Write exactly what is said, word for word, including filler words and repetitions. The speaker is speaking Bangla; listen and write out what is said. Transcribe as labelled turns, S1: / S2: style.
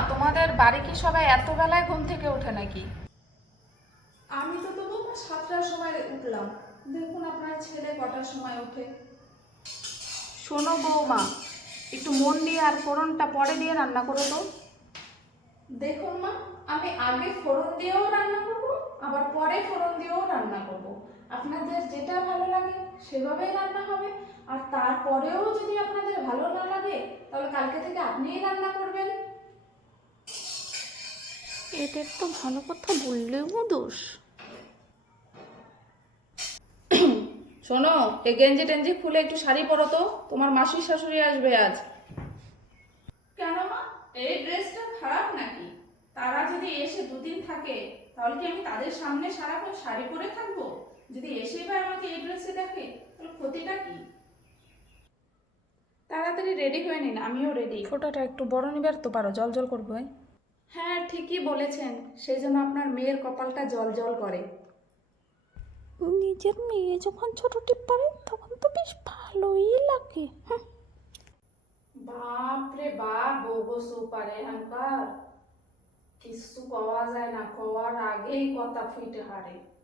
S1: তোমাদের বাড়ি কি সবাই এত বেলায় ঘুম থেকে ওঠে নাকি?
S2: আমি তো তবু সাতটার সময় উঠলাম। দেখুন আপনার ছেলে কটার সময় ওঠে।
S1: শোনো বৌমা, একটু মন দিয়ে আর ফোড়নটা পরে দিয়ে রান্না করো তো।
S2: দেখুন মা, আমি আগে ফোড়ন দিয়েও রান্না করব, আবার পরে ফোড়ন দিয়েও রান্না করব। আপনাদের যেটা ভালো লাগে সেভাবেই রান্না হবে। আর তারপরেও যদি আপনাদের ভালো না লাগে তাহলে কালকে থেকে আপনিই রান্না করবেন।
S1: এদের তো ভালো কথা বললেও দোষ।
S2: শোনো, এই গেঞ্জি টেঞ্জি খুলে একটু শাড়ি পরো তো, তোমার মাসির শাশুড়ি আসবে আজ। কেন মা, এই ড্রেসটা খারাপ নাকি? তারা যদি এসে দুদিন থাকে তাহলে কি আমি তাদের সামনে সারাক্ষণ শাড়ি পরে থাকবো? যদি এসেই বা আমাকে এই ড্রেসে দেখে তাহলে ক্ষতিটা কি? তাড়াতাড়ি রেডি হয়ে নিন, আমিও রেডি।
S1: ফোটাটা একটু বড় নিবার তো পারো, জল জল করবো।
S2: হ্যাঁ ঠিকই বলেছেন, সেই জন্য আপনার মেয়ের কপালটা জল জল করে।
S1: নিজের মেয়ে যখন ছোট টিপ পারে তখন তো বেশ ভালোই লাগে।
S2: বাপ রে বাপ, বউগো সুপারে হানকার কিছু পাওয়া যায় না, পাওয়ার আগেই কথা ফুটে হারে।